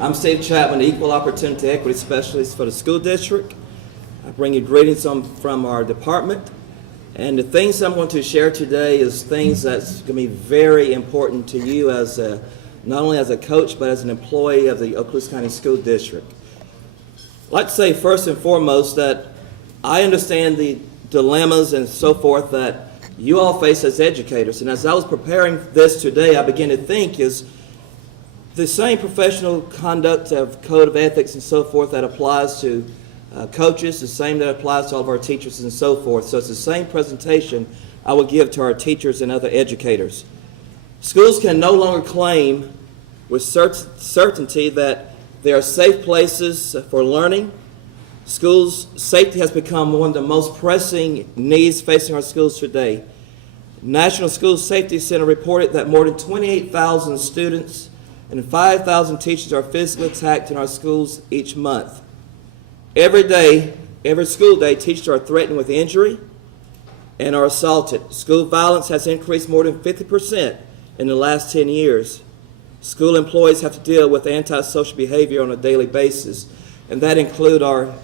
I'm Steve Chapman, Equal Opportunity Equity Specialist for the school district. I bring you greetings from our department. And the things I'm going to share today is things that's going to be very important to you as not only as a coach, but as an employee of the Okaloosa County School District. I'd like to say first and foremost that I understand the dilemmas and so forth that you all face as educators. And as I was preparing this today, I began to think is the same professional conduct of code of ethics and so forth that applies to coaches, the same that applies to all of our teachers and so forth. So it's the same presentation I would give to our teachers and other educators. Schools can no longer claim with certainty that they are safe places for learning. Schools' safety has become one of the most pressing needs facing our schools today. National School Safety Center reported that more than 28,000 students and 5,000 teachers are physically attacked in our schools each month. Every day, every school day, teachers are threatened with injury and are assaulted. School violence has increased more than 50% in the last 10 years. School employees have to deal with antisocial behavior on a daily basis, and that include our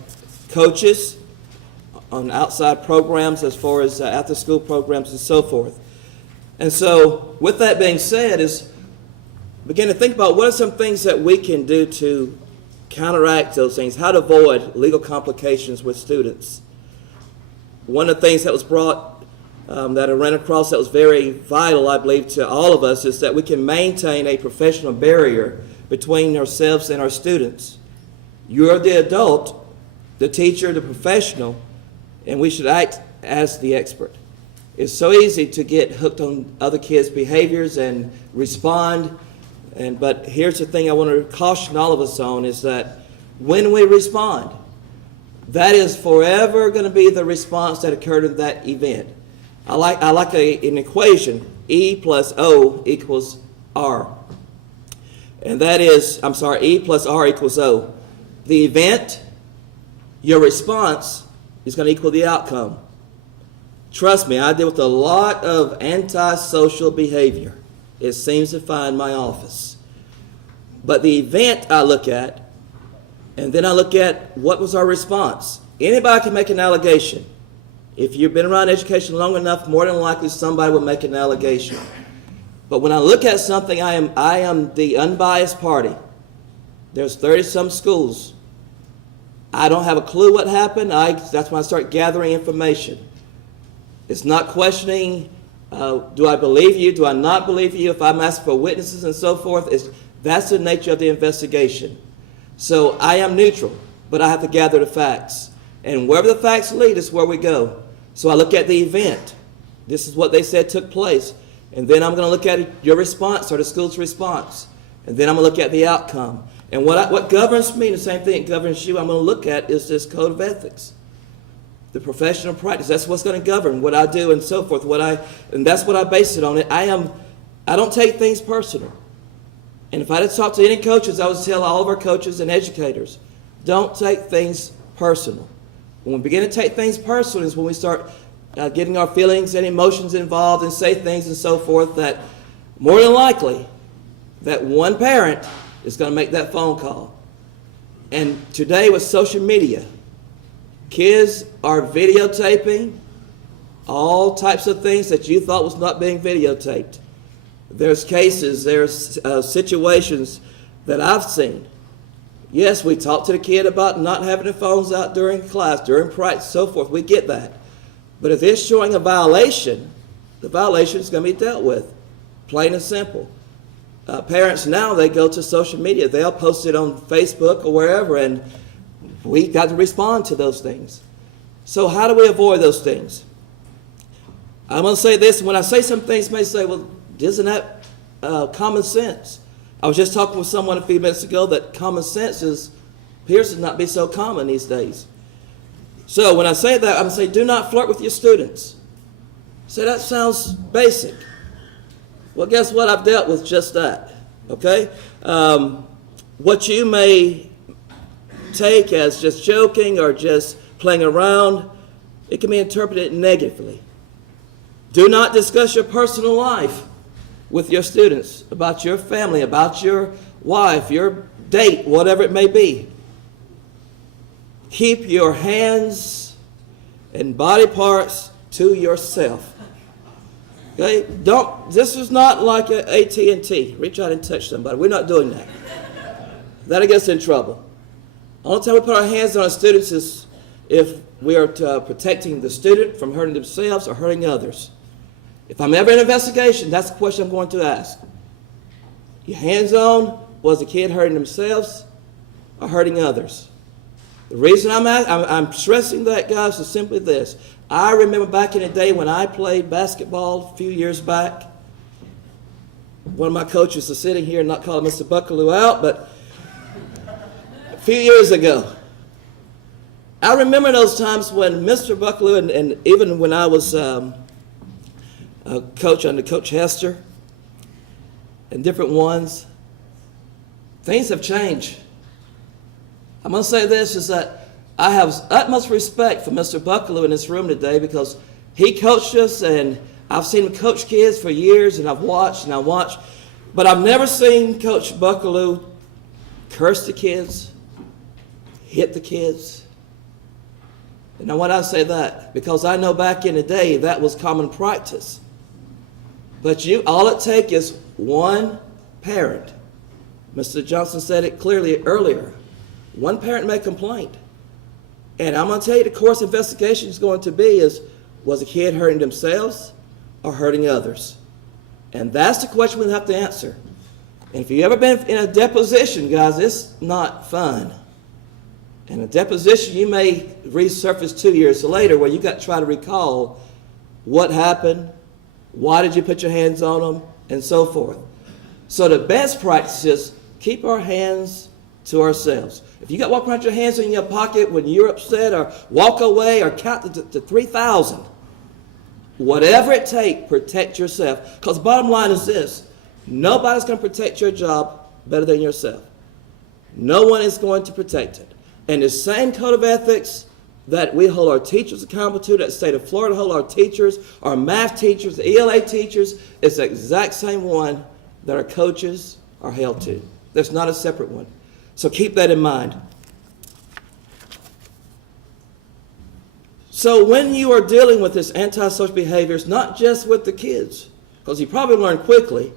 coaches on outside programs as far as after-school programs and so forth. And so, with that being said, is begin to think about what are some things that we can do to counteract those things, how to avoid legal complications with students. One of the things that was brought, that I ran across that was very vital, I believe, to all of us is that we can maintain a professional barrier between ourselves and our students. You're the adult, the teacher, the professional, and we should act as the expert. It's so easy to get hooked on other kids' behaviors and respond. But here's the thing I want to caution all of us on is that when we respond, that is forever going to be the response that occurred in that event. I like an equation, E plus O equals R. And that is, E plus R equals O. The event, your response, is going to equal the outcome. Trust me, I deal with a lot of antisocial behavior. It seems to find my office. But the event I look at, and then I look at what was our response. Anybody can make an allegation. If you've been around education long enough, more than likely somebody will make an allegation. But when I look at something, I am the unbiased party. There's 30-some schools. I don't have a clue what happened. That's when I start gathering information. It's not questioning, do I believe you, do I not believe you, if I'm asking for witnesses and so forth. That's the nature of the investigation. So I am neutral, but I have to gather the facts. And wherever the facts lead is where we go. So I look at the event. This is what they said took place. And then I'm going to look at your response or the school's response. And then I'm going to look at the outcome. And what governs me, the same thing that governs you, I'm going to look at is this code of ethics. The professional practice. That's what's going to govern what I do and so forth. And that's what I base it on. I don't take things personal. And if I had to talk to any coaches, I would tell all of our coaches and educators, don't take things personal. When we begin to take things personal is when we start getting our feelings and emotions involved and say things and so forth that more than likely that one parent is going to make that phone call. And today with social media, kids are videotaping all types of things that you thought was not being videotaped. There's cases, there's situations that I've seen. Yes, we talk to the kid about not having their phones out during class, during practice, so forth. We get that. But if they're showing a violation, the violation is going to be dealt with, plain and simple. Parents now, they go to social media. They'll post it on Facebook or wherever, and we got to respond to those things. So how do we avoid those things? I'm going to say this. When I say some things, you may say, well, isn't that common sense? I was just talking with someone a few minutes ago that common sense appears to not be so common these days. So when I say that, I'm going to say, do not flirt with your students. Say, that sounds basic. Well, guess what? I've dealt with just that. Okay? What you may take as just joking or just playing around, it can be interpreted negatively. Do not discuss your personal life with your students, about your family, about your wife, your date, whatever it may be. Keep your hands and body parts to yourself. Okay? This is not like an AT&T. Reach out and touch somebody. We're not doing that. That'll get us in trouble. The only time we put our hands on our students is if we are protecting the student from hurting themselves or hurting others. If I'm ever in an investigation, that's the question I'm going to ask. Your hands on, was the kid hurting themselves or hurting others? The reason I'm stressing that, guys, is simply this. I remember back in the day when I played basketball a few years back. One of my coaches is sitting here, not calling Mr. Buckaloo out, but a few years ago. I remember those times when Mr. Buckaloo, and even when I was a coach under Coach Hester and different ones, things have changed. I'm going to say this, is that I have utmost respect for Mr. Buckaloo in this room today because he coached us, and I've seen him coach kids for years, and I've watched, but I've never seen Coach Buckaloo curse the kids, hit the kids. And now why do I say that? Because I know back in the day that was common practice. But all it takes is one parent. Mr. Johnson said it clearly earlier. One parent made a complaint. And I'm going to tell you the course investigation is going to be is, was a kid hurting themselves or hurting others? And that's the question we'll have to answer. And if you've ever been in a deposition, guys, it's not fun. In a deposition, you may resurface 2 years later where you got to try to recall what happened, why did you put your hands on them, and so forth. So the best practice is keep our hands to ourselves. If you got to walk around your hands in your pocket when you're upset, or walk away, or count to 3,000, whatever it takes, protect yourself. Because the bottom line is this: nobody's going to protect your job better than yourself. No one is going to protect it. And the same code of ethics that we hold our teachers accountable to, that state of Florida hold our teachers, our math teachers, the ELA teachers, is the exact same one that our coaches are held to. There's not a separate one. So keep that in mind. So when you are dealing with this antisocial behavior, it's not just with the kids, because you probably learn quickly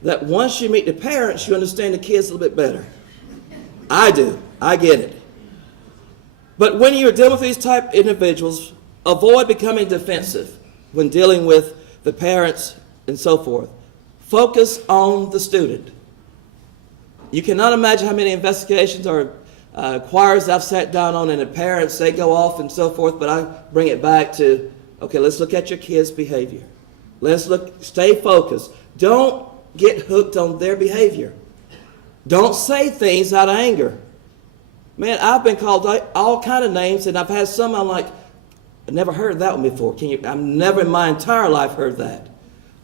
that once you meet the parents, you understand the kids a little bit better. I do. I get it. But when you're dealing with these type individuals, avoid becoming defensive when dealing with the parents and so forth. Focus on the student. You cannot imagine how many investigations or choirs I've sat down on, and the parents, they go off and so forth, but I bring it back to, okay, let's look at your kids' behavior. Stay focused. Don't get hooked on their behavior. Don't say things out of anger. Man, I've been called all kind of names, and I've had some I'm like, I never heard that one before. I've never in my entire life heard that.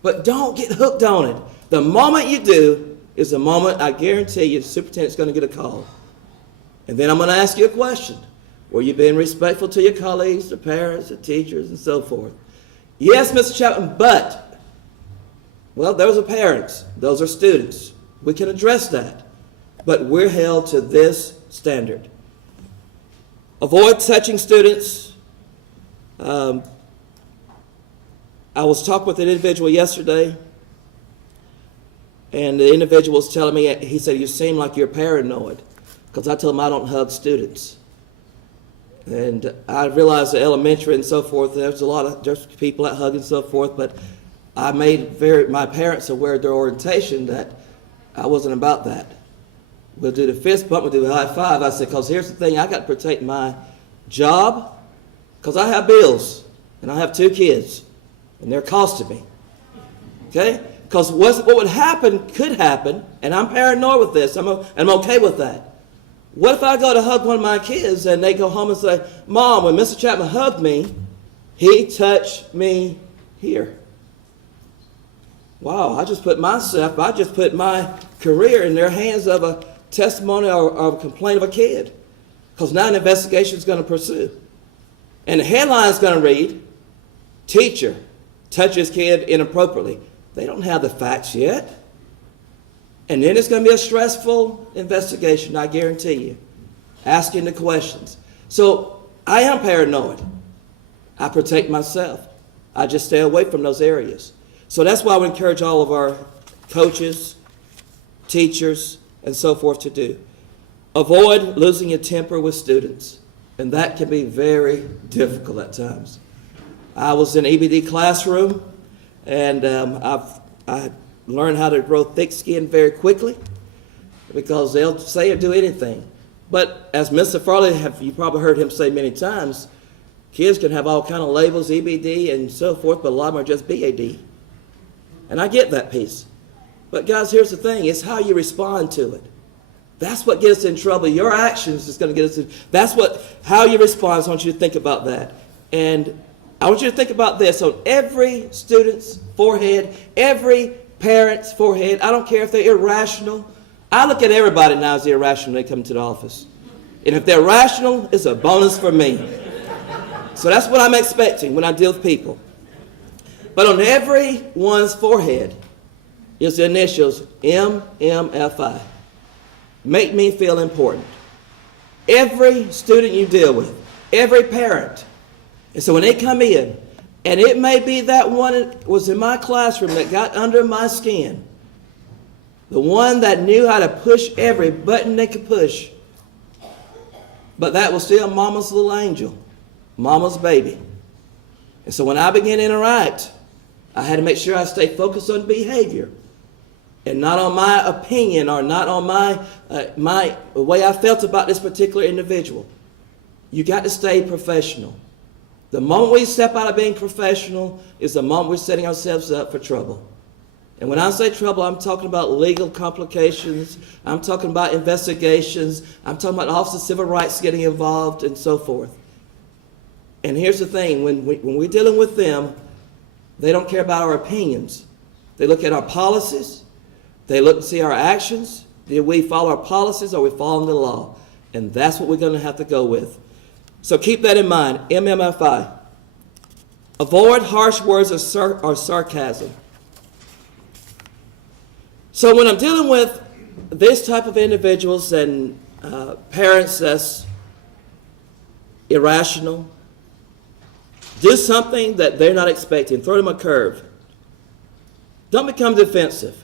But don't get hooked on it. The moment you do is the moment I guarantee you the superintendent's going to get a call. And then I'm going to ask you a question. Were you being respectful to your colleagues, the parents, the teachers, and so forth? Yes, Mr. Chapman, but, well, those are parents. Those are students. We can address that. But we're held to this standard. Avoid touching students. I was talking with an individual yesterday, and the individual was telling me, he said, you seem like you're paranoid, because I told him I don't hug students. And I realized the elementary and so forth, there's people that hug and so forth, but I made my parents aware of their orientation that I wasn't about that. We'll do the fist bump, we'll do the high five. I said, because here's the thing, I got to protect my job, because I have bills, and I have 2 kids, and they're costing me. Okay? Because what would happen could happen, and I'm paranoid with this, I'm okay with that. What if I go to hug one of my kids, and they go home and say, Mom, when Mr. Chapman hugged me, he touched me here. Wow, I just put my career in their hands of a testimony or a complaint of a kid. Because now an investigation is going to pursue. And the headline is going to read, teacher touches kid inappropriately. They don't have the facts yet. And then it's going to be a stressful investigation, I guarantee you, asking the questions. So I am paranoid. I protect myself. I just stay away from those areas. So that's why I would encourage all of our coaches, teachers, and so forth to do. Avoid losing your temper with students. And that can be very difficult at times. I was in an EBD classroom, and I learned how to grow thick skin very quickly because they'll say or do anything. But as Mr. Farley, you probably heard him say many times, kids can have all kind of labels, EBD and so forth, but a lot of them are just BAD. And I get that piece. But guys, here's the thing. It's how you respond to it. That's what gets us in trouble. Your actions is going to get us in. How you respond. So I want you to think about that. And I want you to think about this on every student's forehead, every parent's forehead. I don't care if they're irrational. I look at everybody now as irrational when they come to the office. And if they're rational, it's a bonus for me. So that's what I'm expecting when I deal with people. But on everyone's forehead is the initials MMFI. Make me feel important. Every student you deal with, every parent. And so when they come in, and it may be that one that was in my classroom that got under my skin, the one that knew how to push every button they could push, but that was still mama's little angel, mama's baby. And so when I began to interact, I had to make sure I stay focused on behavior and not on my opinion or not on my way I felt about this particular individual. You got to stay professional. The moment we step out of being professional is the moment we're setting ourselves up for trouble. And when I say trouble, I'm talking about legal complications. I'm talking about investigations. I'm talking about Office of Civil Rights getting involved and so forth. And here's the thing. When we're dealing with them, they don't care about our opinions. They look at our policies. They look and see our actions. Did we follow our policies or are we following the law? And that's what we're going to have to go with. So keep that in mind. MMFI. Avoid harsh words or sarcasm. So when I'm dealing with this type of individuals and parents that's irrational, do something that they're not expecting. Throw them a curve. Don't become defensive.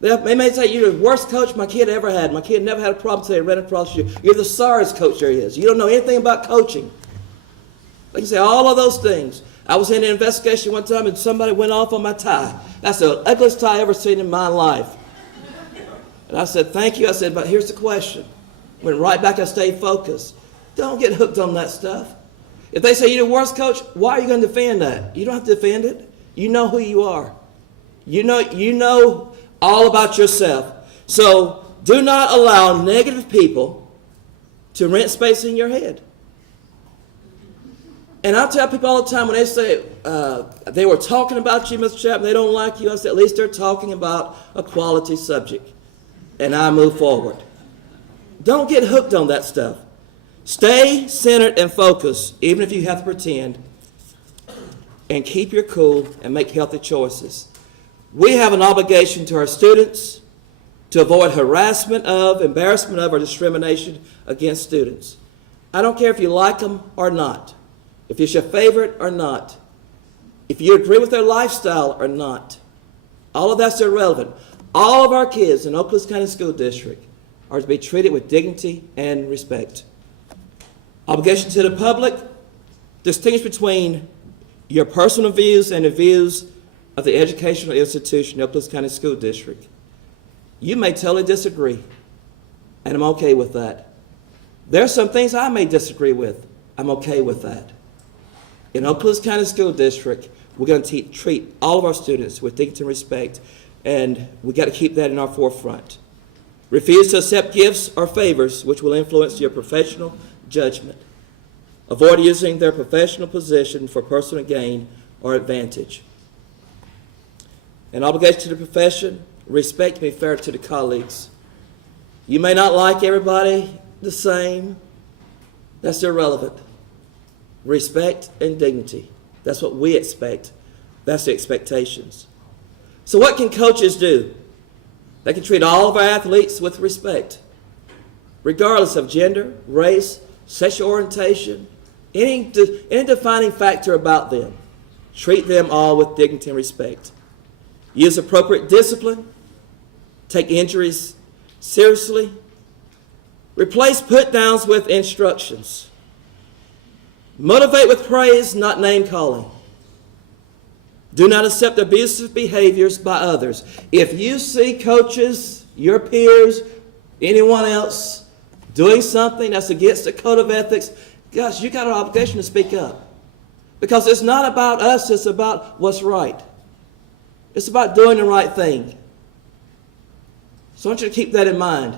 They may say, you're the worst coach my kid ever had. My kid never had a problem until they ran across you. You're the sorriest coach there is. You don't know anything about coaching. They can say all of those things. I was in an investigation one time and somebody went off on my tie. That's the ugliest tie I ever seen in my life. And I said, thank you. I said, but here's the question. Went right back and stayed focused. Don't get hooked on that stuff. If they say you're the worst coach, why are you going to defend that? You don't have to defend it. You know who you are. You know all about yourself. So do not allow negative people to rent space in your head. And I tell people all the time when they say they were talking about you, Mr. Chapman, they don't like you, I say at least they're talking about a quality subject. And I move forward. Don't get hooked on that stuff. Stay centered and focused, even if you have to pretend. And keep your cool and make healthy choices. We have an obligation to our students to avoid harassment of, embarrassment of, or discrimination against students. I don't care if you like them or not, if it's your favorite or not, if you agree with their lifestyle or not. All of that's irrelevant. All of our kids in Okaloosa County School District are to be treated with dignity and respect. Obligation to the public, distinguish between your personal views and the views of the educational institution, the Okaloosa County School District. You may totally disagree, and I'm okay with that. There are some things I may disagree with. I'm okay with that. In Okaloosa County School District, we're going to treat all of our students with dignity and respect, and we got to keep that in our forefront. Refuse to accept gifts or favors which will influence your professional judgment. Avoid using their professional position for personal gain or advantage. An obligation to the profession, respect and be fair to the colleagues. You may not like everybody the same. That's irrelevant. Respect and dignity. That's what we expect. That's the expectations. So what can coaches do? They can treat all of our athletes with respect, regardless of gender, race, sexual orientation, any defining factor about them. Treat them all with dignity and respect. Use appropriate discipline. Take injuries seriously. Replace put-downs with instructions. Motivate with praise, not name-calling. Do not accept abusive behaviors by others. If you see coaches, your peers, anyone else doing something that's against the code of ethics, gosh, you got an obligation to speak up. Because it's not about us, it's about what's right. It's about doing the right thing. So I want you to keep that in mind.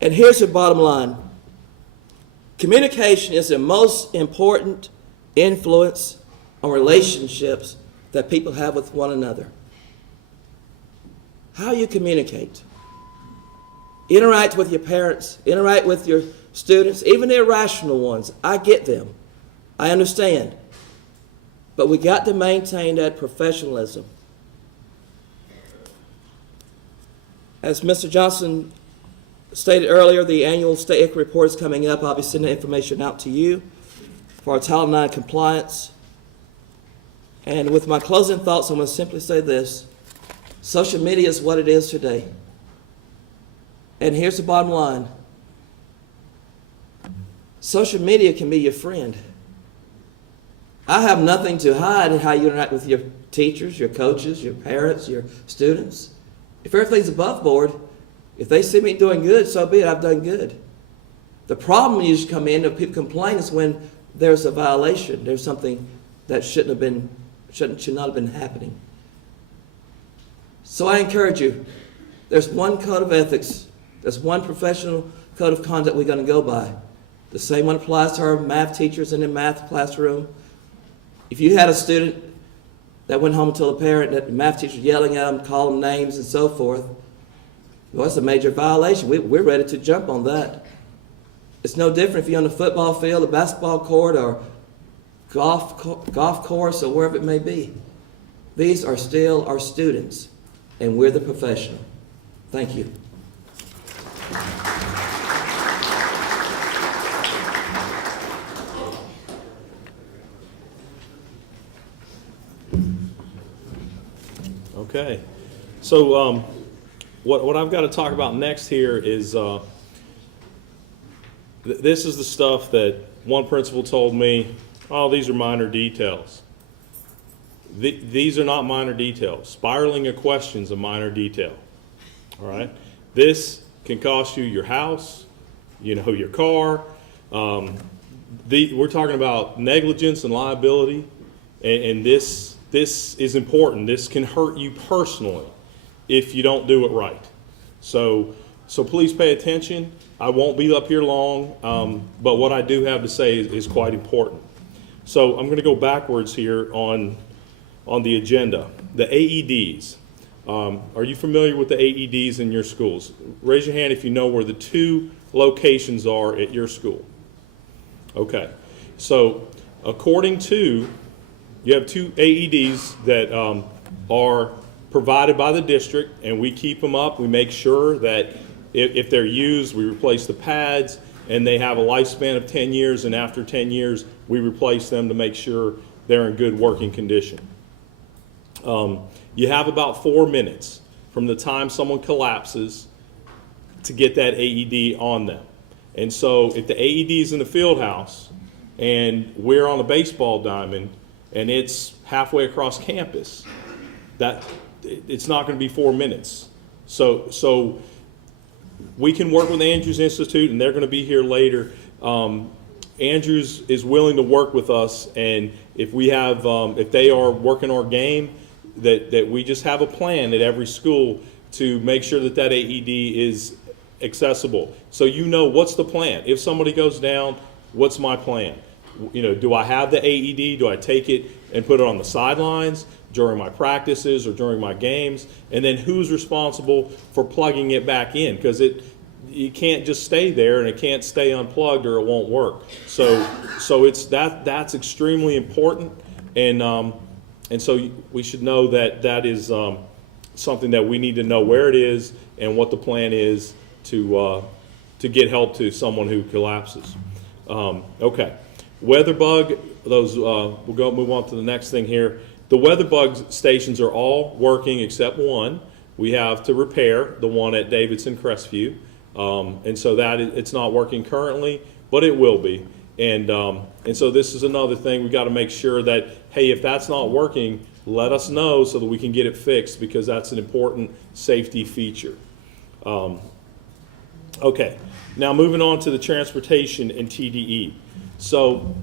And here's the bottom line. Communication is the most important influence on relationships that people have with one another. How you communicate. Interact with your parents, interact with your students, even the irrational ones. I get them. I understand. But we got to maintain that professionalism. As Mr. Johnson stated earlier, the annual state equity report is coming up. I'll be sending information out to you for our Title IX compliance. And with my closing thoughts, I'm going to simply say this. Social media is what it is today. And here's the bottom line. Social media can be your friend. I have nothing to hide in how you interact with your teachers, your coaches, your parents, your students. If everything's above board, if they see me doing good, so be it, I've done good. The problem usually come in, if people complain, is when there's a violation. There's something that should not have been happening. So I encourage you, there's one code of ethics, there's one professional code of conduct we're going to go by. The same one applies to our math teachers in the math classroom. If you had a student that went home and told a parent that the math teacher was yelling at them, calling them names and so forth, well, that's a major violation. We're ready to jump on that. It's no different if you're on the football field, the basketball court, or golf course, or wherever it may be. These are still our students, and we're the professional. Thank you. Okay, so what I've got to talk about next here is this is the stuff that one principal told me, oh, these are minor details. These are not minor details. Spiraling a question is a minor detail, all right? This can cost you your house, your car. We're talking about negligence and liability, and this is important. This can hurt you personally if you don't do it right. So please pay attention. I won't be up here long, but what I do have to say is quite important. So I'm going to go backwards here on the agenda. The AEDs. Are you familiar with the AEDs in your schools? Raise your hand if you know where the two locations are at your school. Okay. So according to, you have two AEDs that are provided by the district, and we keep them up. We make sure that if they're used, we replace the pads, and they have a lifespan of 10 years, and after 10 years, we replace them to make sure they're in good working condition. You have about 4 minutes from the time someone collapses to get that AED on them. And so if the AED is in the field house and we're on a baseball diamond and it's halfway across campus, that it's not going to be 4 minutes. So we can work with Andrews Institute, and they're going to be here later. Andrews is willing to work with us, and if we have, if they are working our game, that we just have a plan at every school to make sure that AED is accessible. So what's the plan? If somebody goes down, what's my plan? Do I have the AED? Do I take it and put it on the sidelines during my practices or during my games? And then who's responsible for plugging it back in? Because you can't just stay there, and it can't stay unplugged or it won't work. So that's extremely important, and so we should know that is something that we need to know where it is and what the plan is to get help to someone who collapses. Okay, weather bug. We'll move on to the next thing here. The weather bug stations are all working except one. We have to repair the one at Davidson Crestview, and so it's not working currently, but it will be. And so this is another thing we got to make sure that, hey, if that's not working, let us know so that we can get it fixed, because that's an important safety feature. Okay, now moving on to the transportation and TDE. So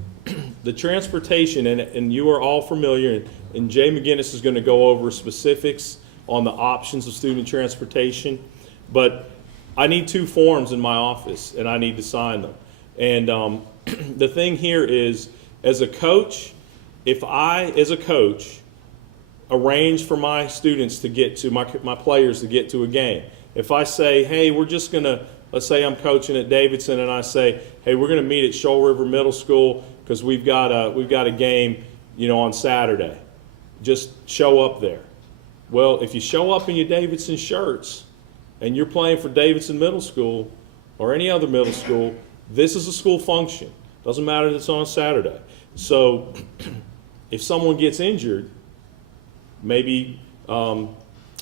the transportation, and you are all familiar, and Jay McGinnis is going to go over specifics on the options of student transportation, but I need 2 forms in my office, and I need to sign them. And the thing here is, as a coach, if I, as a coach, arrange for my students to get to, my players to get to a game, if I say, hey, we're just going to, let's say I'm coaching at Davidson, and I say, hey, we're going to meet at Shoal River Middle School because we've got a game, on Saturday. Just show up there. Well, if you show up in your Davidson shirts and you're playing for Davidson Middle School or any other middle school, this is a school function. Doesn't matter that it's on a Saturday. So if someone gets injured, maybe a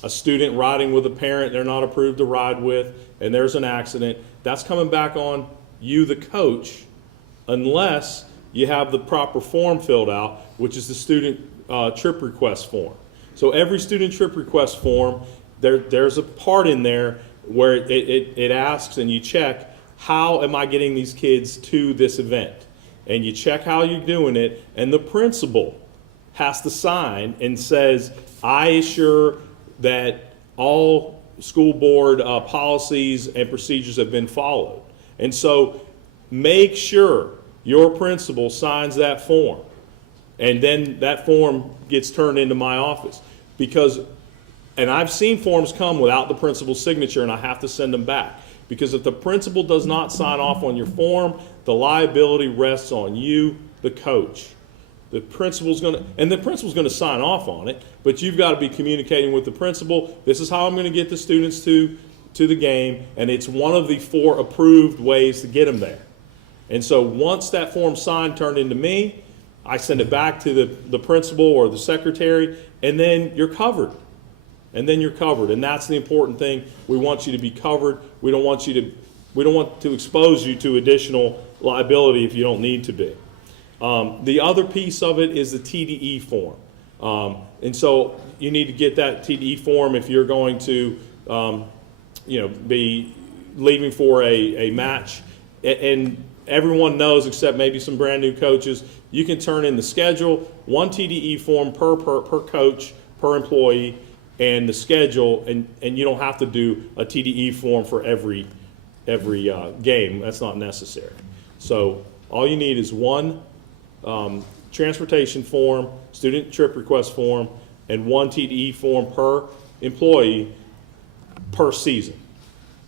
student riding with a parent they're not approved to ride with, and there's an accident, that's coming back on you, the coach, unless you have the proper form filled out, which is the student trip request form. So every student trip request form, there's a part in there where it asks and you check, how am I getting these kids to this event? And you check how you're doing it, and the principal has to sign and says, I assure that all school board policies and procedures have been followed. And so make sure your principal signs that form, and then that form gets turned into my office. Because, and I've seen forms come without the principal's signature, and I have to send them back. Because if the principal does not sign off on your form, the liability rests on you, the coach. The principal's going to sign off on it, but you've got to be communicating with the principal. This is how I'm going to get the students to the game, and it's one of the 4 approved ways to get them there. And so once that form's signed, turned into me, I send it back to the principal or the secretary, and then you're covered. And that's the important thing. We want you to be covered. We don't want to expose you to additional liability if you don't need to be. The other piece of it is the TDE form. And so you need to get that TDE form if you're going to be leaving for a match. And everyone knows, except maybe some brand new coaches, you can turn in the schedule, 1 TDE form per coach, per employee, and the schedule, and you don't have to do a TDE form for every game. That's not necessary. So all you need is 1 transportation form, student trip request form, and 1 TDE form per employee per season.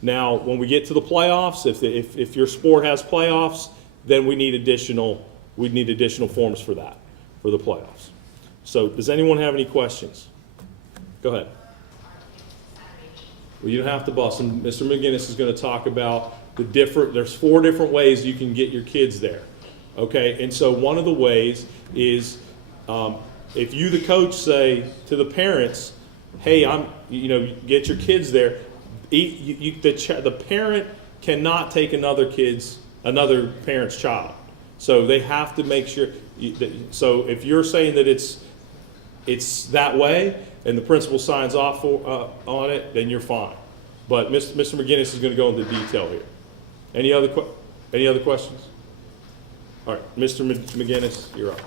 Now, when we get to the playoffs, if your sport has playoffs, then we need additional forms for that, for the playoffs. So does anyone have any questions? Go ahead. Well, you don't have to bus them. Mr. McGinnis is going to talk about there's 4 different ways you can get your kids there. Okay, and so one of the ways is if you, the coach, say to the parents, hey, get your kids there. The parent cannot take another parent's child. So they have to make sure. So if you're saying that it's that way, and the principal signs off on it, then you're fine. But Mr. McGinnis is going to go into detail here. Any other questions? All right, Mr. McGinnis, you're up.